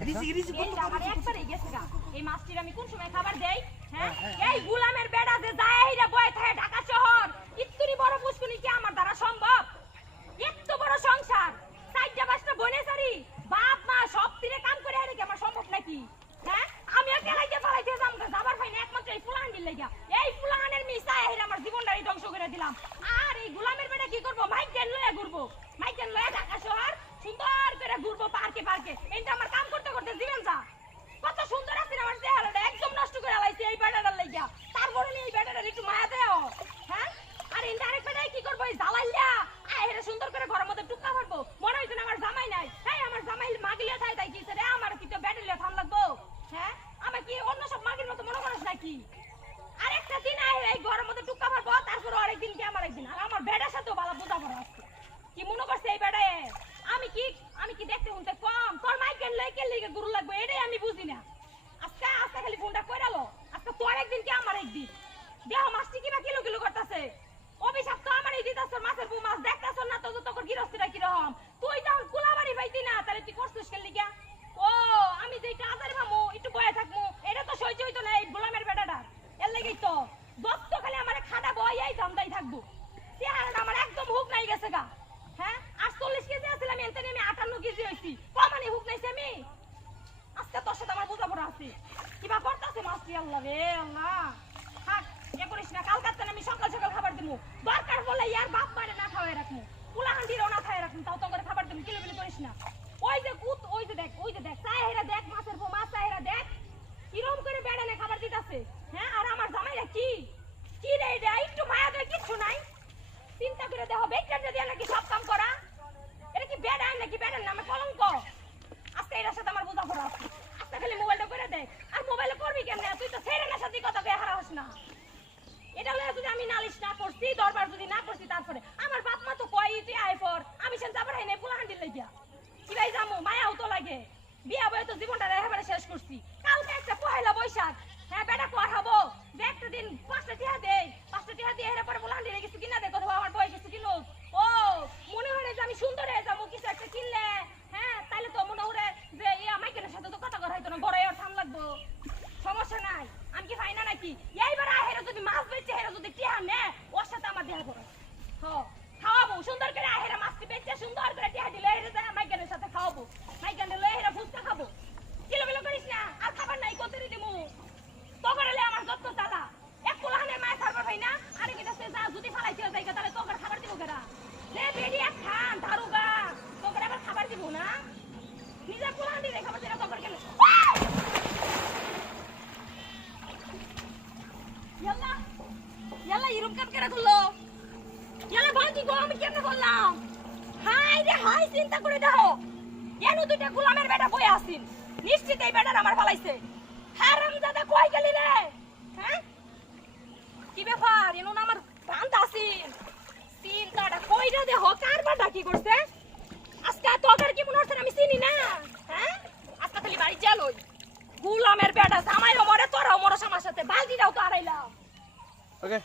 আমার একবারই গেছে গা। এই মাছটির আমি কোন সময় খাবার দেই? হ্যাঁ, এই গোলামের বেড়া যে যায় এইরা বয়ে থাকে ঢাকা শহর, ইত্তুরি বড় পুষ্কুনি কি আমার দ্বারা সম্ভব? এত বড় সংসার, চারটা পাঁচটা বনে সারি, বাপ মা সব তীরে কাম করে আর কি আমার সম্ভব নাকি? হ্যাঁ, আমি আর কেলাইতে ফালাইতে যাবার পাই না একমাত্র এই ফুলাহান্ডির লাগা। এই ফুলাহানের মিশা এর আমার জীবনটাই ধ্বংস করে দিলাম। আর এই গোলামের বেড়া কি করব? মাইকেল লয়ে ঘুরবো, মাইকেল লয়ে ঢাকা শহর সুন্দর করে ঘুরবো পার্কে পার্কে। এটা আমার কাম করতে করতে জীবন যা। কত সুন্দর আছে আমার চেহারাটা, একদম নষ্ট করে লাইছে এই বেড়াটার লাগা। তারপরে এই বেড়াটার একটু মায়া দেও। হ্যাঁ, আর ইনডাইরেক্ট বেড়াই কি করবো? এই জ্বালাইলা আইরে সুন্দর করে ঘরের মধ্যে টুকা মারবো। মনে হইছে না আমার জামাই নাই। এই আমার জামাই মাগিলে থাই তাই কি রে? আমার কি তো বেড়াইলে থাম লাগবো? হ্যাঁ, আমি কি অন্য সব মাগির মতো মনে করছ নাকি? আর একটা দিন আইরে এই ঘরের মধ্যে টুকা মারবো, তারপর আরেকদিন কি আমার একদিন। আর আমার বেড়ার সাথেও ভালো বোঝাপড়া আছে। কি মনে করছে এই বেড়ায় আমি কি দেখতে শুনতে কম? তোর মাইকেল লইকে লিগে গুরু লাগবে এটাই আমি বুঝি না। আজকে আজকে খালি ফোনটা কইরালো, আজকে তোর একদিন কি আমার একদিন। দেহ মাছটি কিবা কিলো কিলো করতেছে। অভিশাপ তো আমারই দিতাছ, মাছের বউ মাছ দেখতাছ না তো তোর গিরস্তিটা কিরকম। তুই যখন কুলাবাড়ি পাইতি না তাহলে তুই করছিস কেন লিগা? ও আমি যে কাজারি মামু একটু বয়ে থাকমু এটা তো সহ্য হইতো না এই গোলামের বেটাটা। এর লাগেই তো দত্ত খালি আমারে খাটা বইয়াই জামদাই থাকবো। চেহারাটা আমার একদম হুক নাই গেছে গা। হ্যাঁ, 48 কেজি আছিলাম, এনতে আমি 58 কেজি হইছি। কমানি হুক নাইছে আমি। আজকে তোর সাথে আমার বোঝাপড়া আছে। কিবা করতেছে মাছটি, আল্লাহ রে আল্লাহ। থাক, এ করিস না, কাল কাতে আমি সকাল সকাল খাবার দিমু। দরকার বলে ইয়ার বাপ মারে না খাওয়াই রাখমু, পুলাহান্ডিরও না খাওয়াই রাখমু, তাও তো করে খাবার দিমু। কিলোবিলি করিস না। ওই যে কুত, ওই যে দেখ চাহেরা দেখ, মাছের বউ মাছ চাহেরা দেখ কিরম করে বেড়ানে খাবার দিতাছে। হ্যাঁ, আর আমার জামাইরা কি কি রে এটা একটু মায়া দেয় কিচ্ছু নাই। চিন্তা করে দেখো বেকার যদি নাকি সব কাম করা, এটা কি বেড়ায় নাকি বেড়ার নামে কলঙ্ক? আজকে এটার সাথে আমার বোঝাপড়া আছে। আজকে খালি মোবাইলটা করে দেখ। আর মোবাইলে করবি কেমনে? তুই তো ছেড়ে না সাথে কথা কয়ে হারাস না। এটা লয়ে যদি আমি নালিশ না করছি, দরবার যদি না করছি, তারপরে আমার বাপ মা তো কই তুই আই পর, আমি সেন যাবার হাই নাই পোলাহান্ডির লাগিয়া। কি ভাই যামু, মায়াও তো লাগে। বিয়া বয়ে তো জীবনটা একেবারে শেষ করছি। কালকে একটা পহেলা বৈশাখ। হ্যাঁ, বেটা কর হবো যে একটা দিন 5টা টিহা দেই, 5টা টিহা দিয়ে এর পরে পোলাহান্ডিরে কিছু কিনা দে, কথা আমার বয় কিছু কিনো। ও মনে হয় যে আমি সুন্দর হয়ে যাবো কিছু একটা কিনলে। হ্যাঁ, তাইলে তো মনে হয় যে এই মাইকেলের সাথে তো কথা কর হইতো না, বড় আর থাম লাগবো। সমস্যা নাই, আমি কি ফাইনা নাকি? এইবার আহেরা যদি মাছ বেচে হেরা যদি টিহা নে, ওর সাথে আমার দেহা করো। হ্যাঁ, খাওয়াবো সুন্দর করে। আহেরা মাছটি বেচে সুন্দর করে টিহা দিলে এর যায় মাইকেলের সাথে খাওয়াবো। মাইকেল লয়ে এরা ফুচকা খাবো। কিলো করিস না, আর খাবার নাই কতরি দিমু। তো করলে আমার যত চালা এক কোলাহানের মায় খাবার ভাই না। আরে কি দাসে যা যদি ফালাইতে যাইগা তাহলে তোর খাবার দিব কেডা? লে বেডি এক খান দারুগা, তোর আবার খাবার দিব না। নিজে কোলাহান দিয়ে খাবার দেনা তোর কেন? ইয়াল্লা ইয়াল্লা ইরুম কাম করে ধরলো। ইয়াল্লা বান্টি গো, আমি কেমনে করলাম? হাই রে হাই, চিন্তা করে দাও। এনু দুইটা গোলামের বেটা বই আসিন, নিশ্চিত এই বেটার আমার ফালাইছে। হারামজাদা কই গেলি রে? হ্যাঁ, কি ব্যাপার? এনু না আমার বান্ধ আসিন, চিন্তাটা কইরা দে হ। কারবারটা কি করছে আজকে? তোর কি মনে হচ্ছে আমি চিনি না? হ্যাঁ, আজকে খালি বাড়ি যালই গোলামের বেটা, জামাইও মরে তোরাও মরস আমার সাথে, বালতিটাও তো হারাইলাম। ওকে